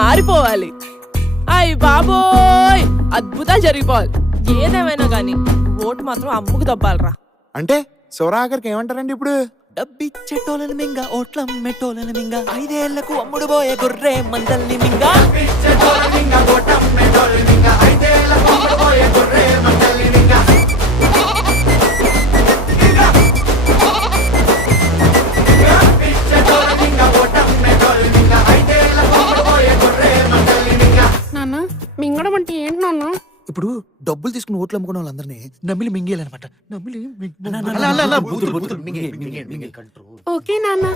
మారిపోవాలి. అయ్ బాబోయ్, అద్భుతాలు జరిగిపోవాలి. ఏదేమైనా గానీ ఓటు మాత్రం అమ్ముకు దబ్బాలరా. అంటే శివరాకర్కి ఏమంటారండి ఇప్పుడు? డబ్బిచ్చేటోళ్ళని మింగ ఓట్లం మెట్టోళ్ళని మింగ 5 ఏళ్లకు అమ్ముడు పోయే గొర్రె మందల్ని మింగ. నాన్న మింగడం అంటే ఏంటి నాన్న? ఇప్పుడు డబ్బులు తీసుకుని ఓట్లు అమ్ముకున్న వాళ్ళందరినీ నమ్మిలి మింగేయాలన్నమాట. నమ్మిలి ఓకే నాన్న.